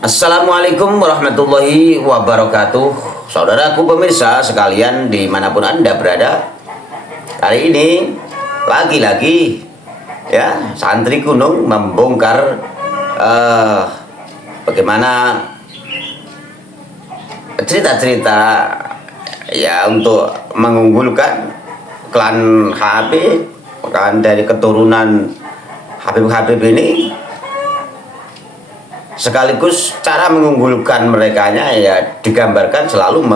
Assalamualaikum warahmatullahi wabarakatuh. Saudaraku pemirsa sekalian dimanapun Anda berada, kali ini lagi-lagi ya santri gunung membongkar bagaimana cerita-cerita ya untuk mengunggulkan klan Habib, klan dari keturunan Habib-Habib ini, sekaligus cara mengunggulkan merekanya ya digambarkan selalu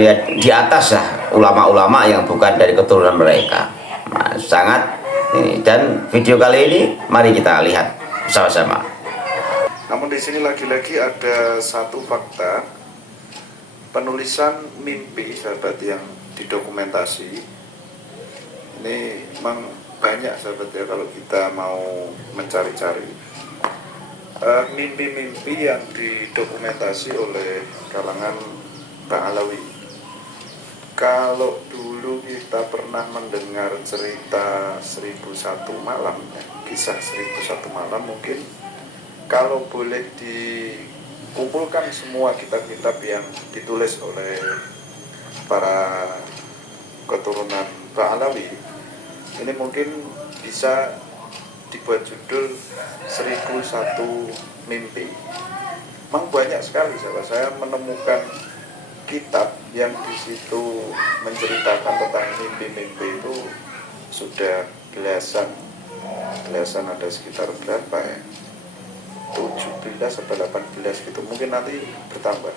ya di atas lah ulama-ulama yang bukan dari keturunan mereka. Nah, sangat ini, dan video kali ini mari kita lihat bersama-sama. Namun di sini lagi-lagi ada satu fakta penulisan mimpi sahabat yang didokumentasi. Ini memang banyak sahabat ya kalau kita mau mencari-cari mimpi-mimpi yang didokumentasi oleh kalangan Ba'alawi. Kalau dulu kita pernah mendengar cerita 1001 malam ya, kisah 1001 malam, mungkin kalau boleh dikumpulkan semua kitab-kitab yang ditulis oleh para keturunan Ba'alawi, ini mungkin bisa dibuat judul 1001 mimpi. Memang banyak sekali sahabat, saya menemukan kitab yang di situ menceritakan tentang mimpi-mimpi itu sudah belasan, ada sekitar berapa ya, 17 atau 18 gitu, mungkin nanti bertambah.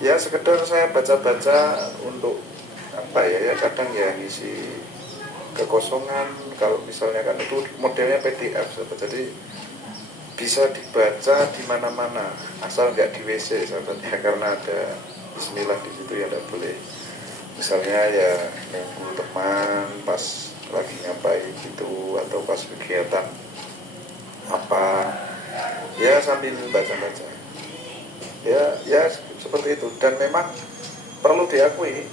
Ya sekedar saya baca-baca untuk apa ya, kadang ya ngisi kekosongan. Kalau misalnya kan itu modelnya PDF sahabat, jadi bisa dibaca di mana-mana asal nggak di WC sahabat ya, karena ada Bismillah di situ ya, tidak boleh misalnya ya nunggu teman pas lagi ngapain gitu atau pas kegiatan apa ya sambil baca-baca ya seperti itu. Dan memang perlu diakui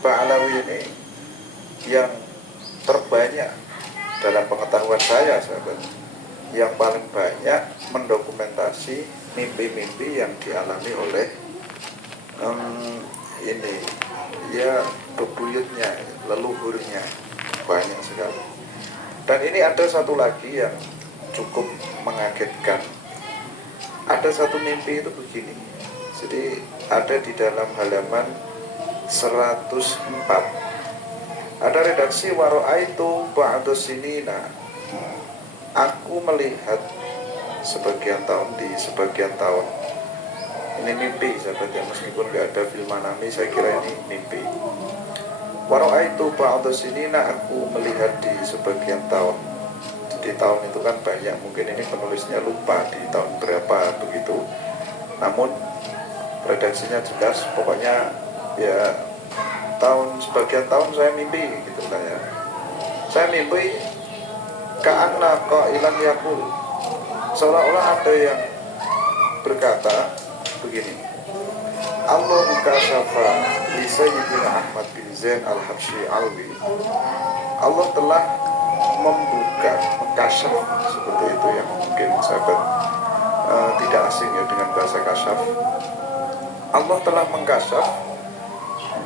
Ba'alawi ini yang terbanyak dalam pengetahuan saya sahabat, yang paling banyak mendokumentasi mimpi-mimpi yang dialami oleh ini ya bebuyutnya, leluhurnya, banyak sekali. Dan ini ada satu lagi yang cukup mengagetkan. Ada satu mimpi itu begini, jadi ada di dalam halaman 104, ada redaksi waro'aitu ba'du sinina, aku melihat sebagian tahun, di sebagian tahun. Ini mimpi sahabat ya, meskipun gak ada film manami, saya kira ini mimpi. Waro'aitu ba'du sinina, aku melihat di sebagian tahun. Jadi tahun itu kan banyak, mungkin ini penulisnya lupa di tahun berapa begitu. Namun redaksinya jelas, pokoknya ya tahun, sebagian tahun saya mimpi gitu lah ya. Saya mimpi ka'anna qailan yaqul, seolah-olah ada yang berkata begini, Allah kasyafa li Sayyidina Ahmad bin Zain al-Habsyi Alwi, Allah telah membuka, mengkasyaf, seperti itu yang mungkin sahabat tidak asing ya dengan bahasa kasyaf. Allah telah mengkasyaf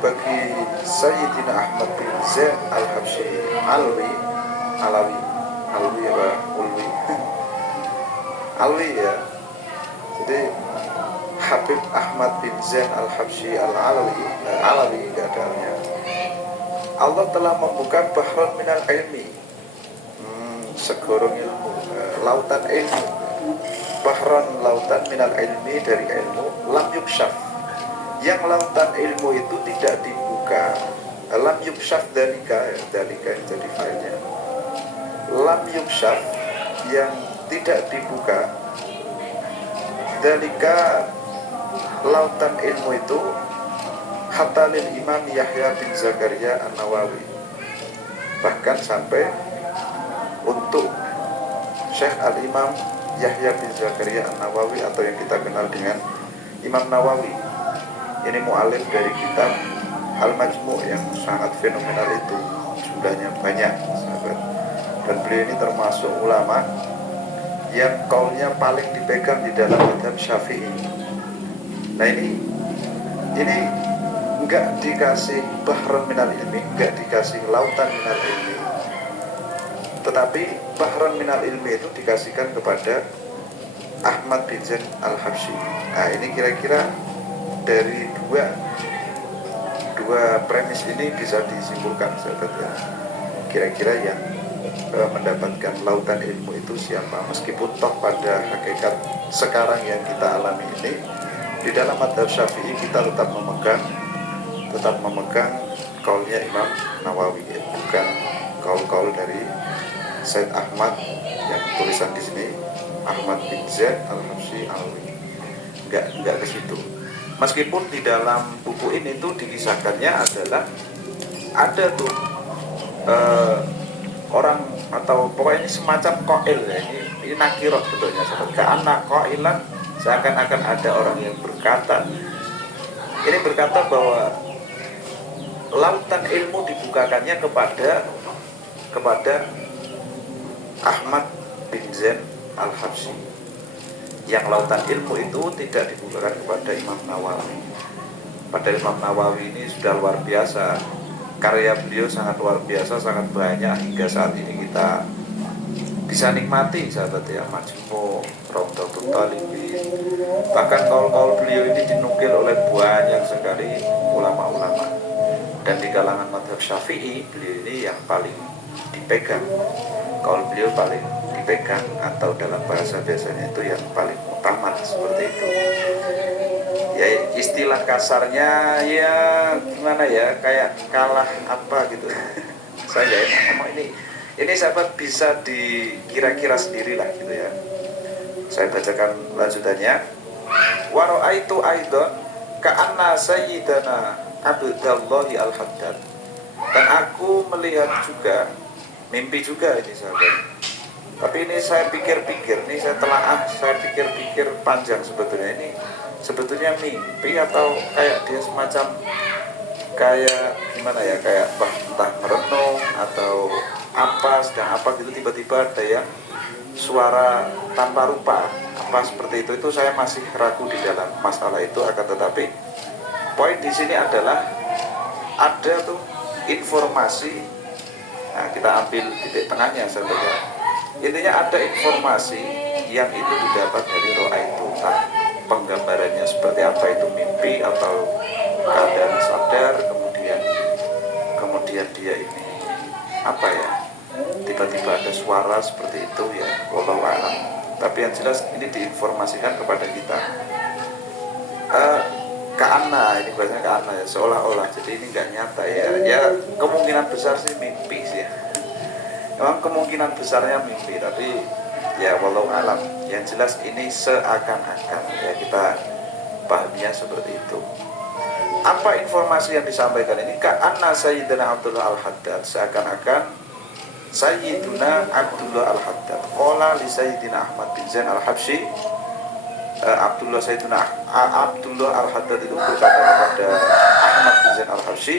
bagi Sayyidina Ahmad bin Zain al-Habsyi Alwi ya Ulwi Alwi ya, jadi Habib Ahmad bin Zain al-Habsyi Alawi gak adanya. Allah telah membuka bahron minal ilmi, segorong ilmu, lautan ilmu, bahron lautan minal ilmi, dari ilmu, lam yuksyaf, yang lautan ilmu itu tidak dibuka. Lam yuksyaf dalika yang jadi filenya, lam yuksyaf yang tidak dibuka, dalika lautan ilmu itu, hatta lil Imam Yahya bin Zakaria An-Nawawi, bahkan sampai untuk Syekh Al-Imam Yahya bin Zakaria An-Nawawi, atau yang kita kenal dengan Imam Nawawi. Ini mu'alim dari kitab Al-Majmu' yang sangat fenomenal itu, jumlahnya banyak sahabat. Dan beliau ini termasuk ulama yang kaulnya paling dipegang di dalam madhab Syafi'i. Nah ini enggak dikasih bahran minal ilmi, enggak dikasih lautan minal ilmi, tetapi bahran minal ilmi itu dikasihkan kepada Ahmad bin Zaid al-Habsyi. Nah ini kira-kira dari dua premis ini bisa disimpulkan sahabat ya. Kira-kira yang mendapatkan lautan ilmu itu siapa, meskipun toh pada hakikat sekarang yang kita alami ini di dalam madhab Syafi'i kita tetap memegang kaulnya Imam Nawawi, bukan kaul-kaul dari Said Ahmad yang tulisan di sini Ahmad bin Zaid al-Habsyi Alawi, enggak ke situ. Meskipun di dalam buku ini tuh dikisahkannya adalah ada tuh orang atau pokoknya ini semacam qail ya, ini nakirah betulnya, seperti anak qailan, seakan-akan ada orang yang berkata bahwa lautan ilmu dibukakannya kepada Ahmad bin Zaid al-Habsyi, yang lautan ilmu itu tidak dibukakan kepada Imam Nawawi. Padahal Imam Nawawi ini sudah luar biasa, karya beliau sangat luar biasa, sangat banyak, hingga saat ini kita bisa nikmati sahabat ya, Majmu', Rawdatul Talibin, bahkan kaul-kaul beliau ini dinukil oleh banyak sekali ulama-ulama. Dan di kalangan madhab Syafi'i beliau ini yang paling dipegang, kaul beliau paling dipegang, atau dalam bahasa biasanya itu yang paling utama, seperti itu ya. Istilah kasarnya ya gimana ya, kayak kalah apa gitu saya gak enak ngomong ini sahabat, bisa dikira-kira sendirilah gitu ya. Saya bacakan lanjutannya. Wa ra'aitu aidan ka'anna sayyidana Abdullahi al-Haddad, dan aku melihat juga, mimpi juga ini sahabat. Tapi ini saya pikir-pikir, ini saya telaah, saya pikir-pikir panjang sebetulnya, ini sebetulnya mimpi atau kayak dia semacam kayak gimana ya, kayak entah merenung atau apa, sedang apa gitu, tiba-tiba ada yang suara tanpa rupa, apa seperti itu saya masih ragu di dalam masalah itu. Akan tetapi poin di sini adalah ada tuh informasi. Nah, kita ambil titik tengahnya saudara. Intinya ada informasi yang itu didapat dari roa itu, entah penggambarannya seperti apa, itu mimpi atau keadaan sadar, kemudian dia ini apa ya, tiba-tiba ada suara seperti itu ya, wallahu a'lam. Tapi yang jelas ini diinformasikan kepada kita. Ka'anna, ini bahasanya ka'anna ya, seolah-olah, jadi ini nggak nyata ya kemungkinan besar sih mimpi sih ya. Memang kemungkinan besarnya mimpi, tapi ya wallahu alam. Yang jelas ini seakan-akan ya, kita pahamnya seperti itu. Apa informasi yang disampaikan ini? Ka'anna Sayyidina Abdullah al-Haddad, seakan-akan Sayyidina Abdullah al-Haddad qala li Sayyidina Ahmad bin Zaid al-Habsyi, Sayyidina Abdullah al-Haddad itu berkata kepada Ahmad bin Zaid al-Habsyi,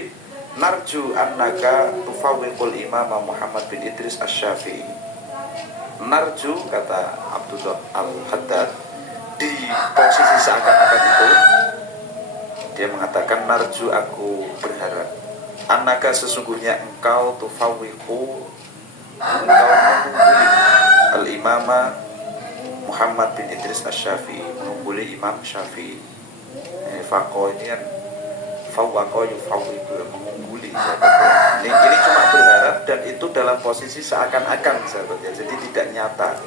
narju annaka tufawwiqul imam Muhammad bin Idris asy-Syafi'i. Narju, kata Abdullah al-Haddad, di posisi seakan-akan itu dia mengatakan, narju, aku berharap, annaka, sesungguhnya engkau, tufawwiqu, engkau mengungguli al-imama Muhammad bin Idris asy-Syafi'i, mengungguli Imam Syafi'i. Faqo ini kan fawwaqo yufawwiqu, mengungguli sahabat. Ini cuma berharap, dan itu dalam posisi seakan-akan sahabat ya, jadi tidak nyata,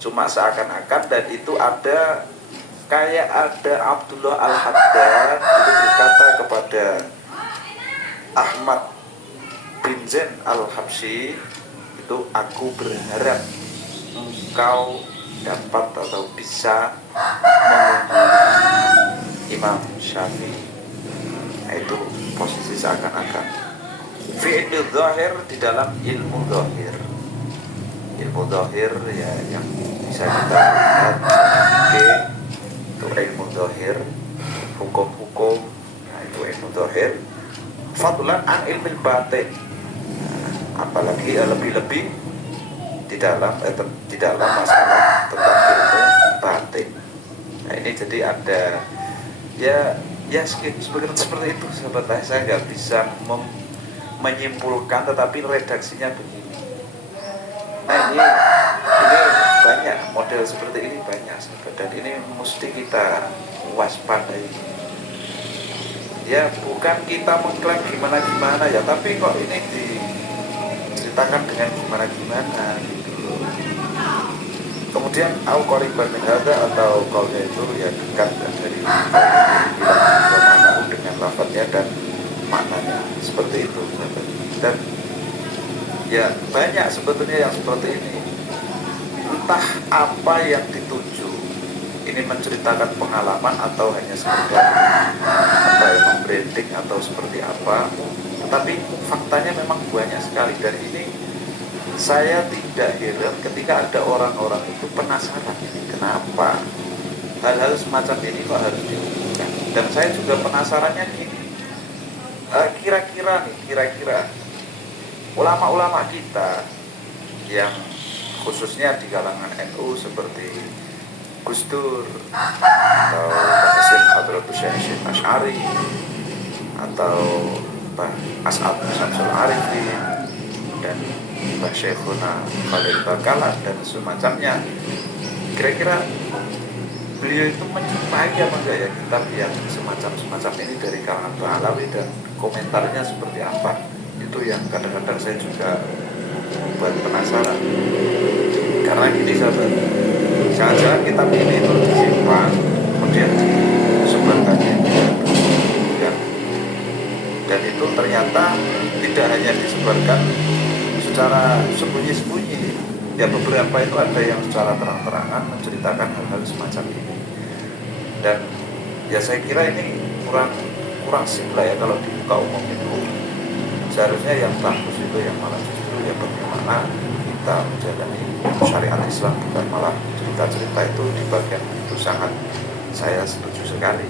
cuma seakan-akan. Dan itu ada kayak ada Abdullah al-Haddad itu berkata kepada Ahmad bin Zaid al-Habsyi itu, aku berharap engkau dapat atau bisa mengungguli Imam Syafi'i. Nah, itu posisi seakan-akan. Fi ilmu zahir, di dalam ilmu zahir. Ilmu zahir ya yang bisa kita lihat, itu ilmu zahir, hukum-hukum, nah itu ilmu zahir. Fadlan an ilmu batin, apalagi lebih-lebih di dalam masalah tentang ilmu batin. Nah ini jadi ada ya seperti itu sahabat. Saya nggak bisa menyimpulkan, tetapi redaksinya begini. Nah ini banyak model seperti ini, banyak sahabat, dan ini mesti kita waspadai. Ya bukan kita mengklaim gimana ya, tapi kok ini diceritakan dengan gimana gitu loh. Kemudian au qariban min hadza, atau qaulnya itu ya dekat dari makna dengan lafadznya dan maknanya, seperti itu sahabat. Dan ya banyak sebetulnya yang seperti ini, entah apa yang dituju, ini menceritakan pengalaman atau hanya sekedar membranding atau seperti apa, tetapi faktanya memang banyak sekali. Dan ini saya tidak heran ketika ada orang-orang itu penasaran, ini kenapa hal-hal semacam ini kok harus diumumkan. Dan saya juga penasarannya gini, kira-kira ulama-ulama kita yang khususnya di kalangan NU seperti Gus Dur atau Syekh Hadratus Syekh Asy'ari atau Mbah As'ad Syamsul Arifin dan Mbah Syekhuna Khalil Bakalan dan semacamnya, kira-kira beliau itu menyukai apa enggak ya kitab yang semacam ini dari kalangan Ba'alawi, dan komentarnya seperti apa? Itu yang kadang-kadang saya juga buat penasaran. Karena gini sahabat, jangan-jangan kitab ini itu disimpan kemudian disebarkan ya. Dan itu ternyata tidak hanya disebarkan secara sembunyi-sembunyi, ya beberapa itu ada yang secara terang-terangan menceritakan hal-hal semacam ini. Dan ya saya kira ini kurang simpel ya kalau dibuka umum itu. Seharusnya yang bagus itu yang malah justru ya bagaimana kita menjalani syariat Islam, bukan malah cerita-cerita itu di bagian itu. Sangat saya setuju sekali.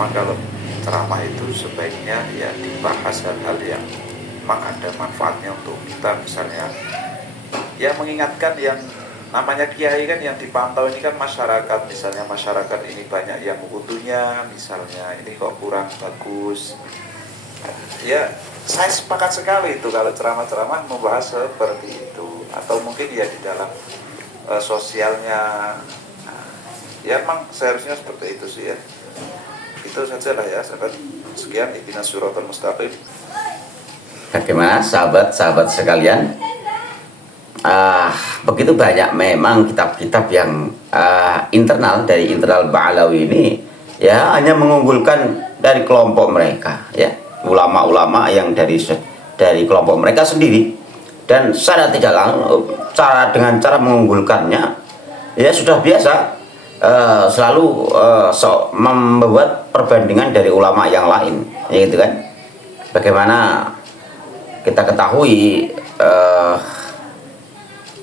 Maka kalau ceramah itu sebaiknya ya dibahas hal-hal yang memang ada manfaatnya untuk kita, misalnya ya mengingatkan yang namanya kiai kan yang dipantau ini kan masyarakat, misalnya masyarakat ini banyak yang mengutunya, misalnya ini kok kurang bagus ya. Saya sepakat sekali itu kalau ceramah-ceramah membahas seperti itu, atau mungkin ya di dalam sosialnya. Ya memang seharusnya seperti itu sih ya. Itu saja lah ya sahabat. Sekian, ihdinas siratal mustaqim. Bagaimana sahabat-sahabat sekalian, begitu banyak memang kitab-kitab yang internal dari internal Ba'alawi ini ya hanya mengunggulkan dari kelompok mereka ya, ulama-ulama yang dari kelompok mereka sendiri, dan secara tidak langsung dengan cara mengunggulkannya ya sudah biasa selalu membuat perbandingan dari ulama yang lain ya gitu kan. Bagaimana kita ketahui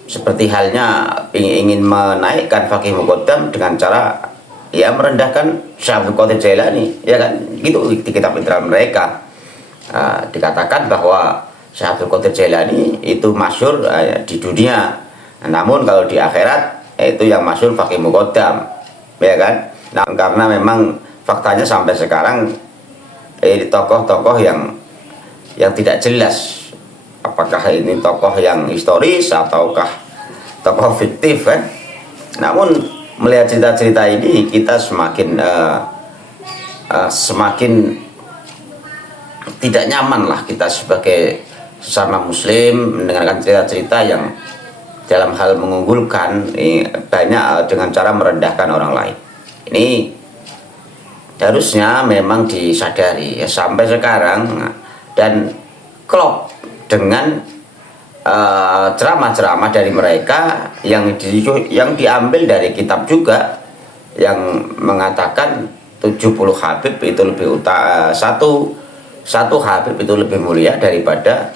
seperti halnya ingin menaikkan Faqih Muqaddam dengan cara ya merendahkan Syekh Abdul Qadir Jailani ya kan, gitu di kitab internal mereka. Dikatakan bahwa Syekh Abdul Qadir Jailani itu masyhur di dunia, namun kalau di akhirat itu yang masyhur Faqih Muqaddam ya kan. Nah, karena memang faktanya sampai sekarang ini tokoh-tokoh yang tidak jelas apakah ini tokoh yang historis ataukah tokoh fiktif kan. Namun melihat cerita-cerita ini kita semakin tidak nyaman lah kita sebagai sesama muslim mendengarkan cerita-cerita yang dalam hal mengunggulkan banyak dengan cara merendahkan orang lain. Ini harusnya memang disadari ya, sampai sekarang dan klop dengan ceramah-ceramah dari mereka yang diambil dari kitab juga, yang mengatakan 70 Habib itu lebih satu Habib itu lebih mulia daripada,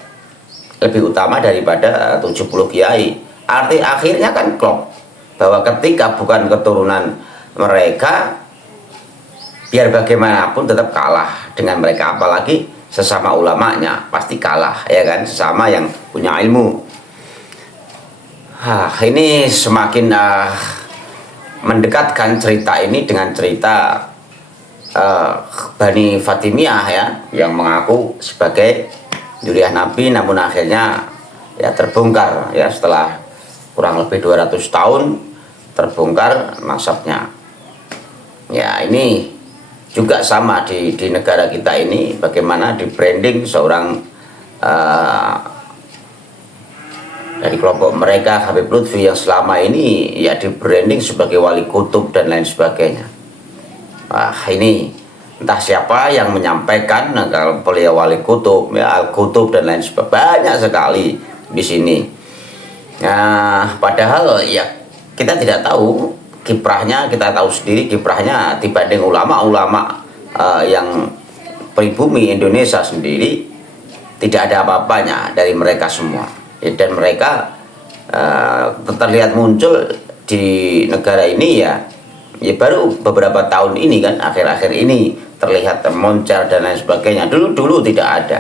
lebih utama daripada 70 kiai. Arti akhirnya kan klop bahwa ketika bukan keturunan mereka, biar bagaimanapun tetap kalah dengan mereka, apalagi sesama ulamanya pasti kalah ya kan, sesama yang punya ilmu. Ini semakin mendekatkan cerita ini dengan cerita Bani Fatimiyah ya, yang mengaku sebagai zuriyah Nabi, namun akhirnya ya terbongkar ya setelah kurang lebih 200 tahun terbongkar nasabnya. Ya, ini juga sama di negara kita ini, bagaimana di branding seorang dari kelompok mereka, Habib Lutfi, yang selama ini ya di branding sebagai wali kutub dan lain sebagainya. Ini entah siapa yang menyampaikan, nah, kalau beliau wali kutub ya, al kutub dan lain sebagainya, banyak sekali di sini. Nah, padahal ya kita tidak tahu kiprahnya, kita tahu sendiri kiprahnya dibanding ulama-ulama yang pribumi Indonesia sendiri, tidak ada apa-apanya dari mereka semua. Dan mereka terlihat muncul di negara ini ya baru beberapa tahun ini kan, akhir-akhir ini terlihat moncer dan lain sebagainya. Dulu tidak ada.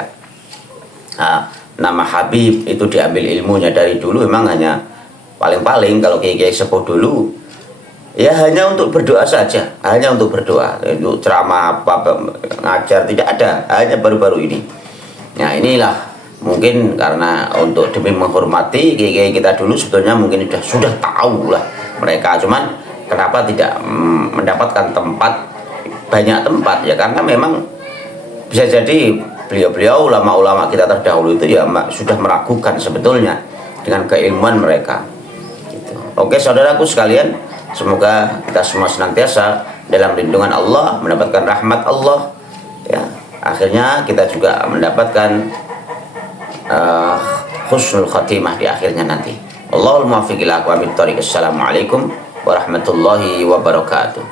Nama Habib itu diambil ilmunya dari dulu, memang hanya paling-paling kalau kiai-kiai sepuh dulu ya hanya untuk berdoa saja, hanya untuk berdoa, untuk ceramah apa ngajar tidak ada, hanya baru-baru ini. Nah, inilah mungkin karena untuk demi menghormati kiai-kiai kita dulu, sebetulnya mungkin sudah tahu lah mereka, cuman kenapa tidak mendapatkan tempat, banyak tempat ya, karena memang bisa jadi beliau-beliau ulama-ulama kita terdahulu itu ya sudah meragukan sebetulnya dengan keilmuan mereka gitu. Oke saudaraku sekalian, semoga kita semua senantiasa dalam lindungan Allah, mendapatkan rahmat Allah ya, akhirnya kita juga mendapatkan husnul khatimah di akhirnya nanti. Allahul muwaffiq ila aqwamit thoriq. Assalamualaikum warahmatullahi wabarakatuh.